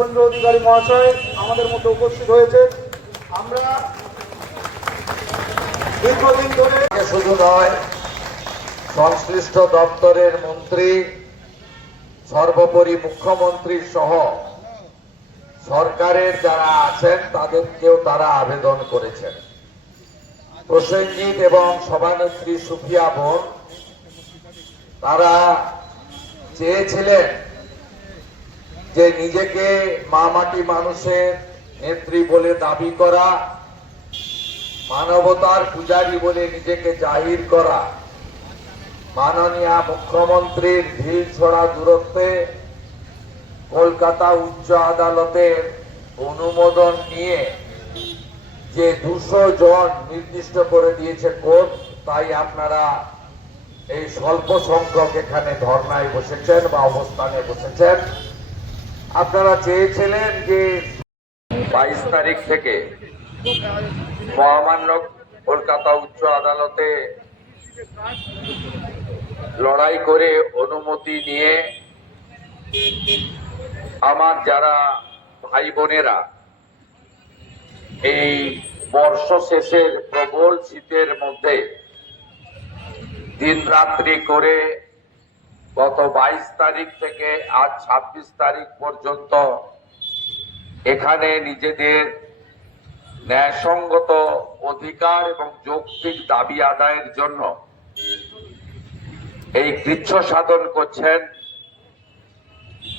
অধিকারী মহাশয় আমাদের মধ্যে উপস্থিত হয়েছে। আমরা দীর্ঘদিন ধরে শুধু নয়, সংশ্লিষ্ট দপ্তরের মন্ত্রী, সর্বোপরি মুখ্যমন্ত্রী সহ সরকারের যারা আছেন, তাদেরকেও তারা আবেদন করেছেন। প্রসেনজিৎ এবং সভানেত্রী সুফিয়া বোন, তারা চেয়েছিলেন যে নিজেকে মা মাটি মানুষের নেত্রী বলে দাবি করা, মানবতার পূজারী বলে নিজেকে জাহির করা, মাননীয় মুখ্যমন্ত্রীর ভিড় ছড়া দূরত্বে কলকাতা উচ্চ আদালতের অনুমোদন নিয়ে যে দুশো জন নির্দিষ্ট করে দিয়েছে কোর্ট, তাই আপনারা এই স্বল্প সংখ্যক এখানে ধর্নায় বসেছেন বা অবস্থানে বসেছেন। আপনারা চেয়েছিলেন যে বাইশ তারিখ থেকে মহামান্য কলকাতা উচ্চ আদালতে লড়াই করে অনুমতি নিয়ে আমার যারা ভাই বোনেরা এই বর্ষ শেষের প্রবল শীতের মধ্যে দিন রাত্রি করে গত বাইশ তারিখ থেকে আজ ছাব্বিশ তারিখ পর্যন্ত এখানে নিজেদের ন্যায়সঙ্গত অধিকার এবং যৌক্তিক দাবি আদায়ের জন্য এই কৃচ্ছ সাধন করছেন।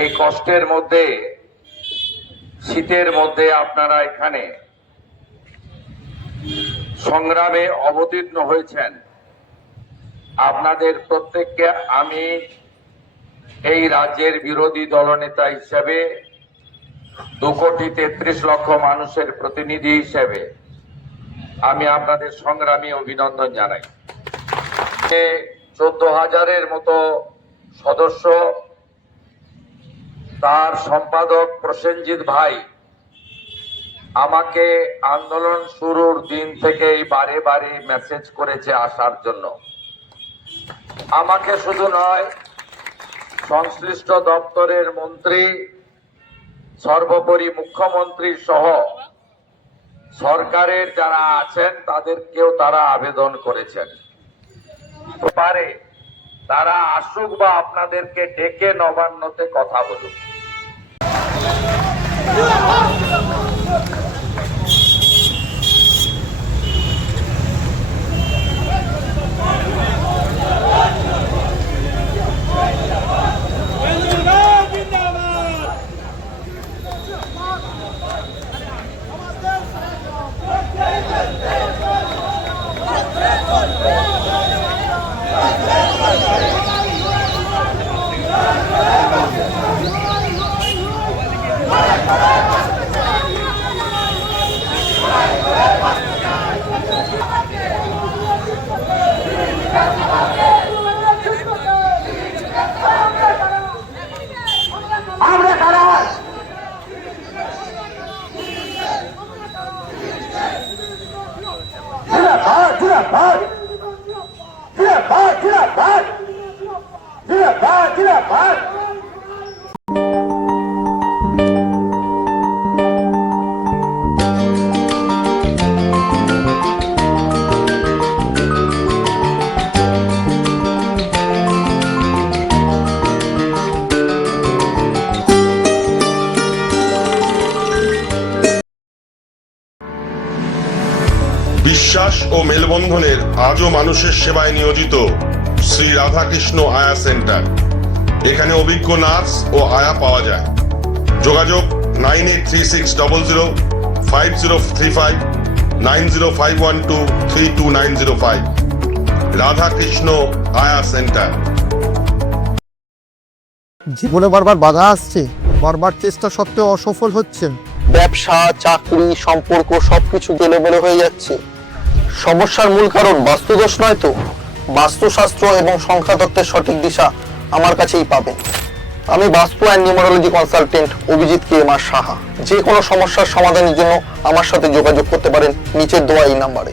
এই কষ্টের মধ্যে, শীতের মধ্যে আপনারা এখানে সংগ্রামে অবতীর্ণ হয়েছেন। আপনাদের প্রত্যেককে আমি এই রাজ্যের বিরোধী দলনেতা হিসেবে দু কোটি তেত্রিশ লক্ষ মানুষের প্রতিনিধি হিসেবে আমি আপনাদের সংগ্রামী অভিনন্দন জানাই। চোদ্দ হাজারের মতো সদস্য, তার সম্পাদক প্রসেনজিৎ ভাই, আমাকে আন্দোলন শুরুর দিন থেকেই বারে বারে মেসেজ করেছে আসার জন্য। আমাকে শুধু নয়, সংশ্লিষ্ট দপ্তরের মন্ত্রী, সর্বোপরি মুখ্যমন্ত্রী সহ সরকারের যারা আছেন, তাদেরকেও তারা আবেদন করেছেন। পারে তারা আসুক বা আপনাদেরকে ডেকে নবান্নতে কথা বলুক। বিশ্বাস ও মেলবন্ধনের আজও মানুষের সেবায় নিয়োজিত শ্রী রাধাকৃষ্ণ আয়া সেন্টার। এখানে অভিজ্ঞ নার্স ও আয়া পাওয়া যায়। যোগাযোগ nine eight three six double zero five zero three five nine zero five one two three two nine zero five. Radhakrishna আয়া সেন্টার। জীবনে বারবার বাধা আসছে বারবার চেষ্টা সত্ত্বেও অসফল হচ্ছেন। ব্যবসা চাকরি সম্পর্ক সবকিছু গেলেমেলে হয়ে যাচ্ছে। সমস্যার মূল কারণ বাস্তুদোষ নয় তো? বাস্তুশাস্ত্র এবং সংখ্যাতত্ত্বের সঠিক দিশা আমার কাছেই পাবে। আমি vastu and numerology consultant Abhijit K M R Saha. যে কোনো সমস্যার সমাধানের জন্য আমার সাথে যোগাযোগ করতে পারেন নিচের দোয়া এই নাম্বারে।